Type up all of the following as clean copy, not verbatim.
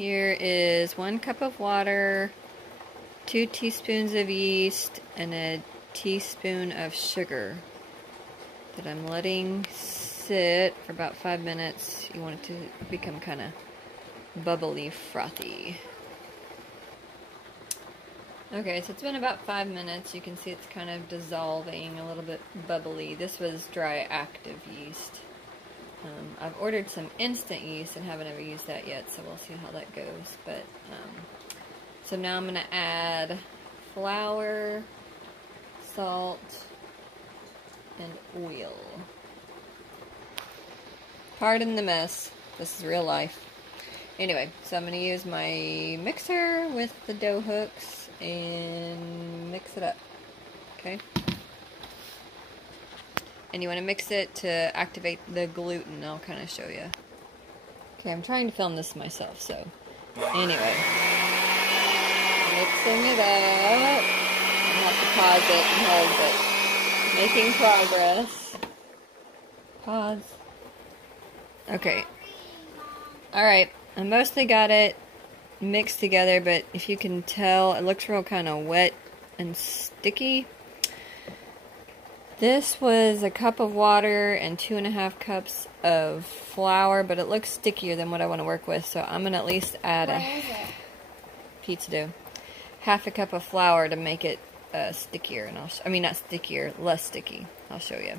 Here is 1 cup of water, 2 teaspoons of yeast, and a teaspoon of sugar that I'm letting sit for about 5 minutes. You want it to become kind of bubbly, frothy. Okay, so it's been about 5 minutes. You can see it's kind of dissolving, a little bit bubbly. This was dry active yeast. I've ordered some instant yeast and haven't ever used that yet, so we'll see how that goes. But so now I'm going to add flour, salt, and oil. Pardon the mess. This is real life. Anyway, so I'm going to use my mixer with the dough hooks and mix it up. Okay? And you want to mix it to activate the gluten. I'll kind of show you. Okay, I'm trying to film this myself, so anyway. Mixing it up. I have to pause it and hold it. Making progress. Pause. Okay. Alright, I mostly got it mixed together, but if you can tell, it looks real kind of wet and sticky. This was a cup of water and 2.5 cups of flour, but it looks stickier than what I want to work with, so I'm going to at least add pizza dough. 1/2 cup of flour to make it stickier, and I mean not stickier, less sticky. I'll show you.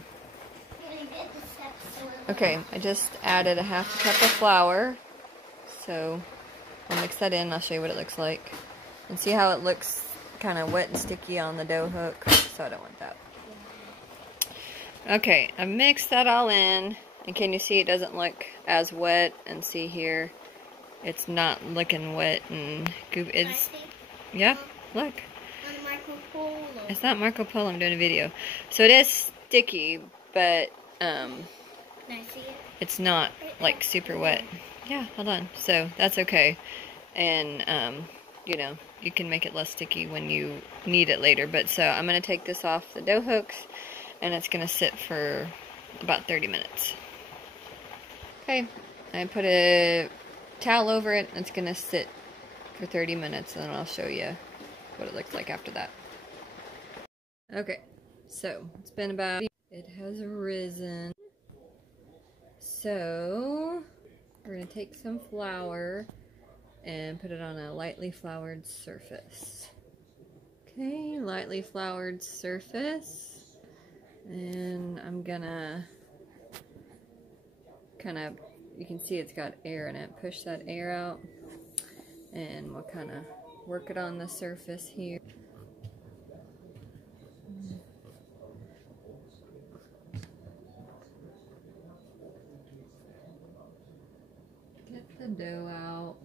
Okay, I just added 1/2 cup of flour, so I'll mix that in. I'll show you what it looks like. And see how it looks kind of wet and sticky on the dough hook, so I don't want that. Okay, I've mixed that all in, and can you see it doesn't look as wet? And see here, it's not looking wet and goopy. It's, yeah, look. It's not Marco Polo, I'm doing a video. So it is sticky, but it's not like super wet. Yeah, hold on. So that's okay. And you know, you can make it less sticky when you need it later. But so I'm going to take this off the dough hooks, and it's going to sit for about 30 minutes. Okay, I put a towel over it, and it's going to sit for 30 minutes, and then I'll show you what it looks like after that. Okay, so it's been about, it has risen. So we're going to take some flour and put it on a lightly floured surface. Okay, lightly floured surface. And I'm gonna kind of, you can see it's got air in it. Push that air out, and we'll kind of work it on the surface here. Get the dough out.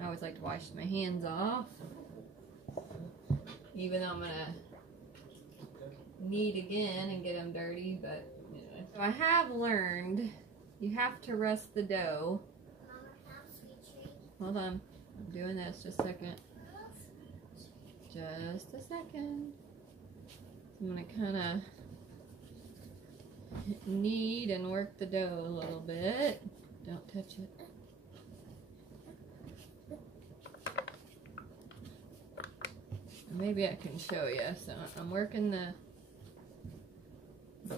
I always like to wash my hands off, even though I'm gonna knead again and get them dirty, but anyway. So I have learned you have to rest the dough. Hold on, I'm doing this, just a second. Just a second. I'm gonna kind of knead and work the dough a little bit. Don't touch it. Maybe I can show you. So I'm working the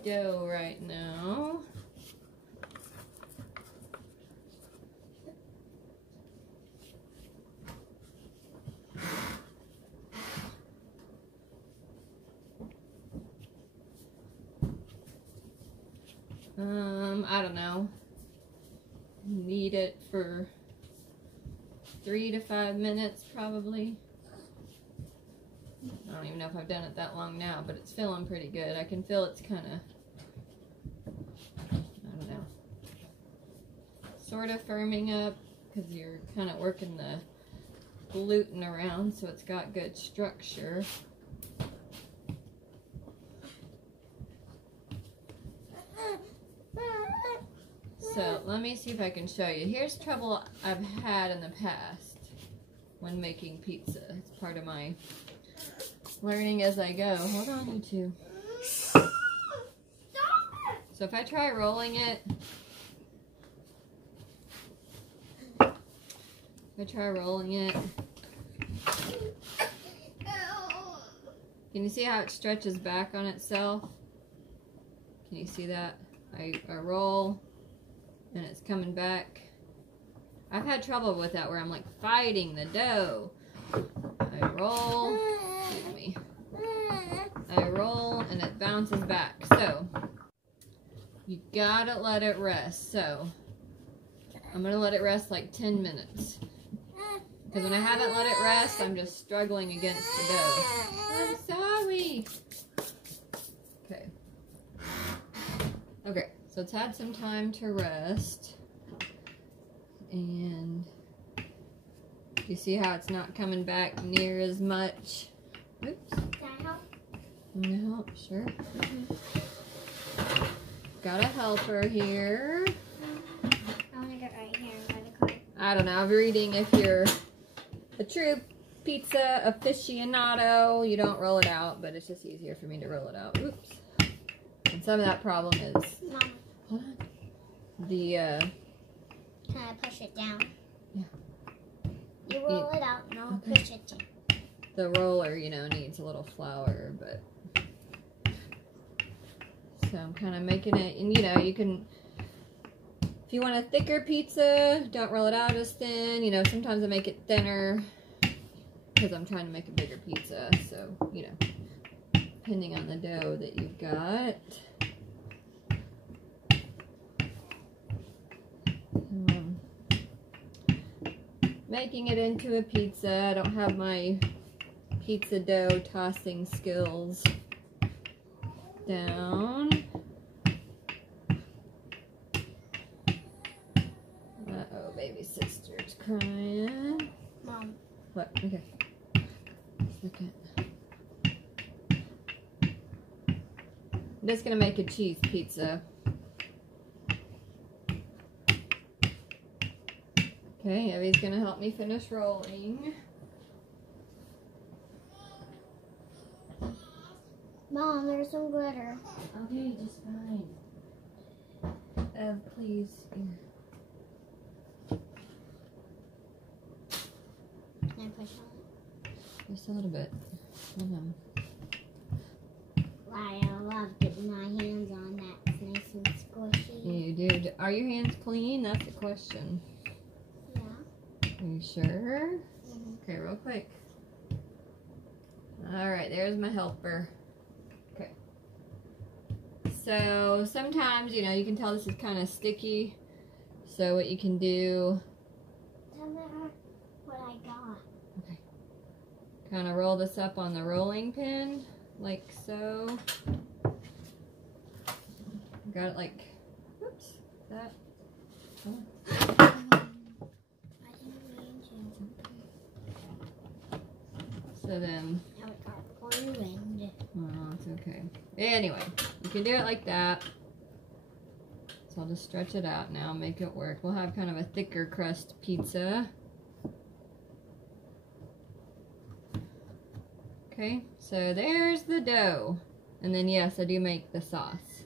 dough right now. I don't know. Knead it for 3 to 5 minutes probably. I don't even know if I've done it that long now, but it's feeling pretty good. I can feel it's kind of, I don't know, sort of firming up, because you're kind of working the gluten around so it's got good structure. So let me see if I can show you. Here's trouble I've had in the past when making pizza. It's part of my learning as I go. Hold on, you two. So if I try rolling it, I try rolling it. Can you see how it stretches back on itself? Can you see that? I roll and it's coming back. I've had trouble with that where I'm like fighting the dough. I roll, excuse me. I roll and it bounces back. So you gotta let it rest. So I'm gonna let it rest like 10 minutes. Because when I haven't let it rest, I'm just struggling against the dough. I'm sorry. Okay. Okay, so it's had some time to rest. And you see how it's not coming back near as much. Oops. Can I help? No, sure. Got a helper here. I want to get right here by the car. I don't know. I'm reading if you're a true pizza aficionado, you don't roll it out, but it's just easier for me to roll it out. Oops. And some of that problem is, Mom, hold on, the, can I push it down? Yeah. You roll it out and I'll push it down. the roller, you know, needs a little flour, but, so I'm kind of making it, and you know, you can, if you want a thicker pizza, don't roll it out as thin. You know, sometimes I make it thinner because I'm trying to make a bigger pizza. So, you know, depending on the dough that you've got. Making it into a pizza. I don't have my pizza dough tossing skills down. Uh-oh, baby sister's crying. Mom. What? Okay. Okay. I'm just gonna make a cheese pizza. Okay, Evie's gonna help me finish rolling. Mom, there's some glitter. Okay, just fine. Please. Can I push on it? Just a little bit. Hold on. I love getting my hands on that. It's nice and squishy. You do. Are your hands clean? That's the question. Yeah. Are you sure? Mm-hmm. Okay, real quick. Alright, there's my helper. Okay. So, sometimes, you know, you can tell this is kind of sticky. So, what you can do... Tell her what I got. Okay. Kind of roll this up on the rolling pin, like so. Got it like... Whoops. That... Oh. I didn't mean to. So then... Now it got ruined. Oh, it's okay. Anyway, you can do it like that. So I'll just stretch it out now, make it work. We'll have kind of a thicker crust pizza. Okay, so there's the dough. And then yes, I do make the sauce.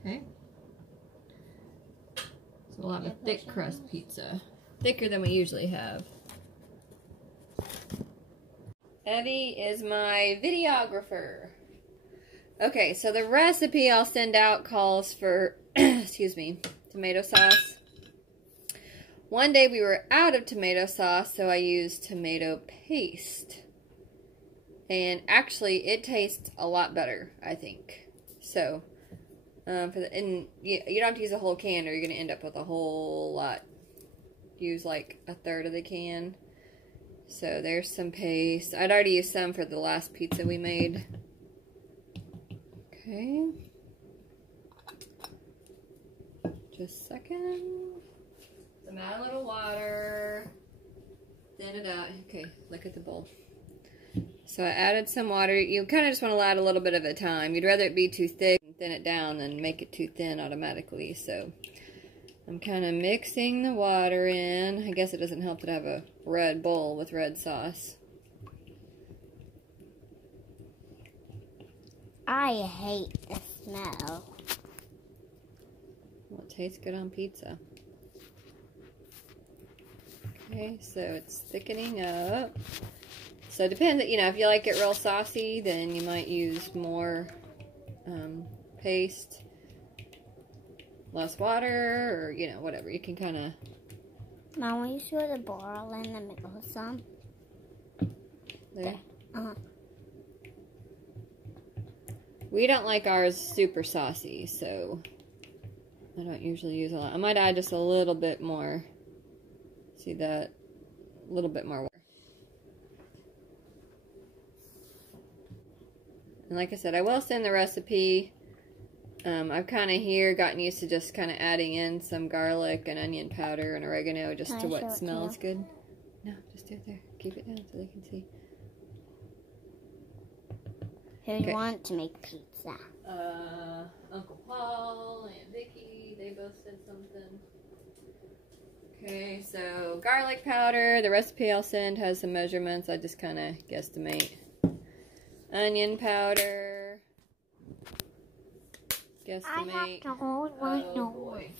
Okay. So we'll have a thick crust pizza. Thicker than we usually have. Evie is my videographer. Okay, so the recipe I'll send out calls for, excuse me, tomato sauce. One day we were out of tomato sauce, so I used tomato paste. And actually, it tastes a lot better, I think. So, and you don't have to use a whole can or you're going to end up with a whole lot. Use like a third of the can. So there's some paste. I'd already used some for the last pizza we made. Okay. Just a second. So add a little water. Thin it out. Okay, look at the bowl. So I added some water. You kind of just want to add a little bit at a time. You'd rather it be too thick and thin it down than make it too thin automatically. So I'm kind of mixing the water in. I guess it doesn't help that I have a red bowl with red sauce. I hate the smell. Well, it tastes good on pizza. Okay, so it's thickening up. So it depends, you know, if you like it real saucy, then you might use more paste, less water, or, you know, whatever. You can kind of... Mom, will you show the ball in the middle some? There. Uh-huh. We don't like ours super saucy, so I don't usually use a lot. I might add just a little bit more. See that? A little bit more water. And like I said, I will send the recipe. I've kind of here gotten used to just kind of adding in some garlic and onion powder and oregano just to what smells good. No, just do it there. Keep it down so they can see. Who Okay. want to make pizza? Uncle Paul, Aunt Vicky, they both said something. Okay, so garlic powder. The recipe I'll send has some measurements. I just kind of guesstimate. Onion powder. Guesstimate. I have to hold my Oh nose. boy.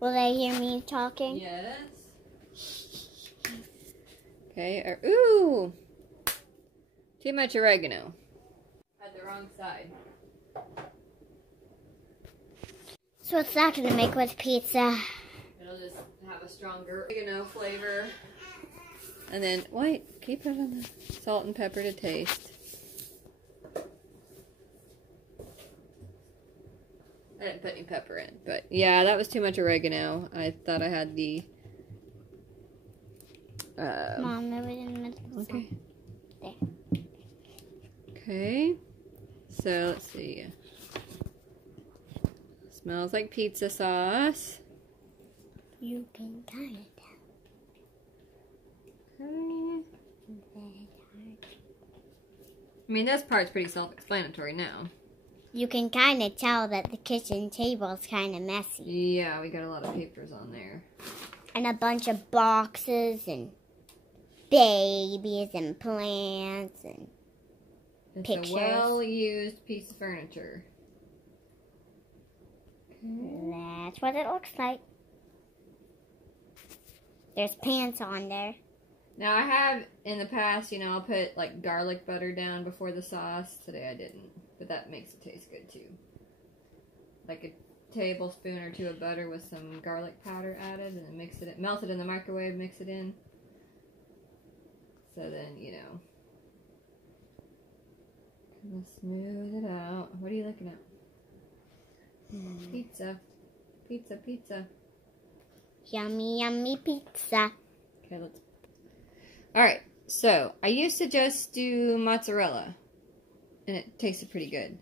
Will they hear me talking? Yes. Okay. Ooh. Too much oregano. Had the wrong side. So what's that going to make with pizza? It'll just have a stronger oregano flavor. And then, wait, keep it on the salt and pepper to taste. I didn't put any pepper in, but yeah, that was too much oregano. I thought I had the... Mom, move it in the middle. Okay. There. Okay. So, let's see. Smells like pizza sauce. You can kind of Okay. tell. I mean, this part's pretty self-explanatory now. You can kind of tell that the kitchen table's kind of messy. Yeah, we got a lot of papers on there. And a bunch of boxes and babies and plants and It's pictures. a well-used piece of furniture. That's what it looks like. There's pants on there. Now, I have, in the past, you know, I'll put, like, garlic butter down before the sauce. Today I didn't, but that makes it taste good, too. Like a tablespoon or two of butter with some garlic powder added, and then mix it, melt it in the microwave, mix it in. So then, you know, kind of smooth it out. What are you looking at? Pizza. Pizza, pizza. Yummy, yummy pizza. Okay, let's... Alright, so I used to just do mozzarella, and it tasted pretty good.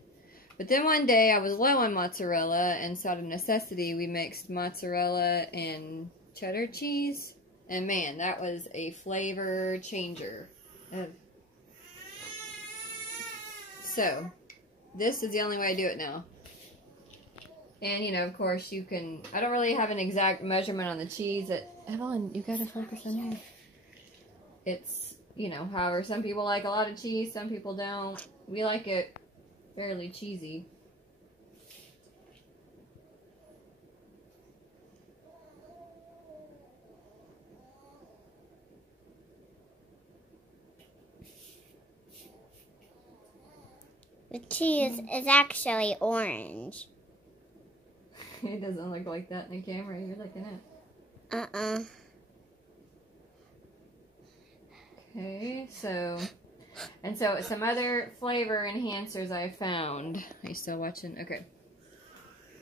But then one day I was low on mozzarella, and so out of necessity we mixed mozzarella and cheddar cheese. And man, that was a flavor changer. So, this is the only way I do it now. And, you know, of course, you can... I don't really have an exact measurement on the cheese. Evelyn, you gotta focus on here. It's, you know, however, some people like a lot of cheese, some people don't. We like it fairly cheesy. The cheese is actually orange. It doesn't look like that in the camera you're looking at. Okay, so... And so, some other flavor enhancers I found. Are you still watching? Okay.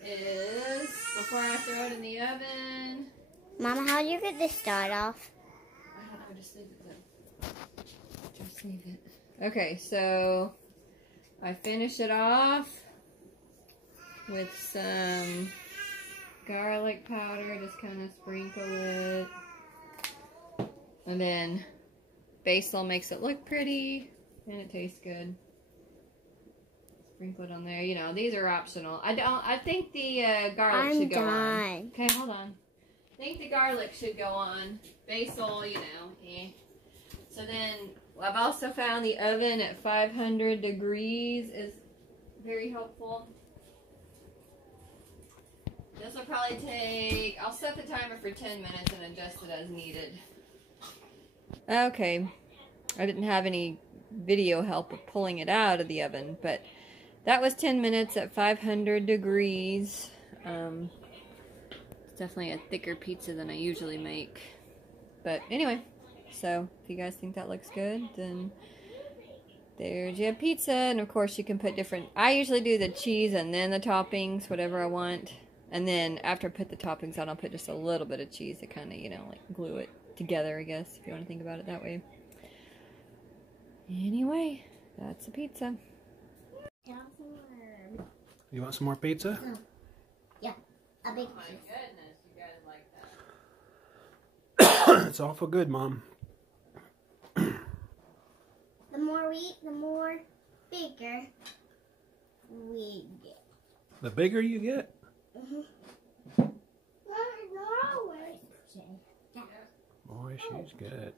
Is, before I throw it in the oven... Mama, how do you get this start off? I don't know, just leave it there. Just leave it. Okay, so... I finish it off with some garlic powder, just kind of sprinkle it. And then basil makes it look pretty, and it tastes good. Sprinkle it on there. You know, these are optional. I think the garlic should go on. Okay, hold on. I think the garlic should go on. Basil, you know, eh. So then, I've also found the oven at 500 degrees is very helpful. This will probably take, I'll set the timer for 10 minutes and adjust it as needed. Okay, I didn't have any video help of pulling it out of the oven, but that was 10 minutes at 500 degrees. It's definitely a thicker pizza than I usually make. But anyway, so if you guys think that looks good, then there's your pizza. And of course you can put different, I usually do the cheese and then the toppings, whatever I want. And then after I put the toppings on, I'll put just a little bit of cheese to kind of, you know, like glue it together, I guess, if you want to think about it that way. Anyway, that's a pizza. You want some more pizza? Yeah, a big Oh my goodness, you guys like that. It's awful good, Mom. The more we eat, the more bigger we get. The bigger you get? Mm-hmm. Boy, she's good.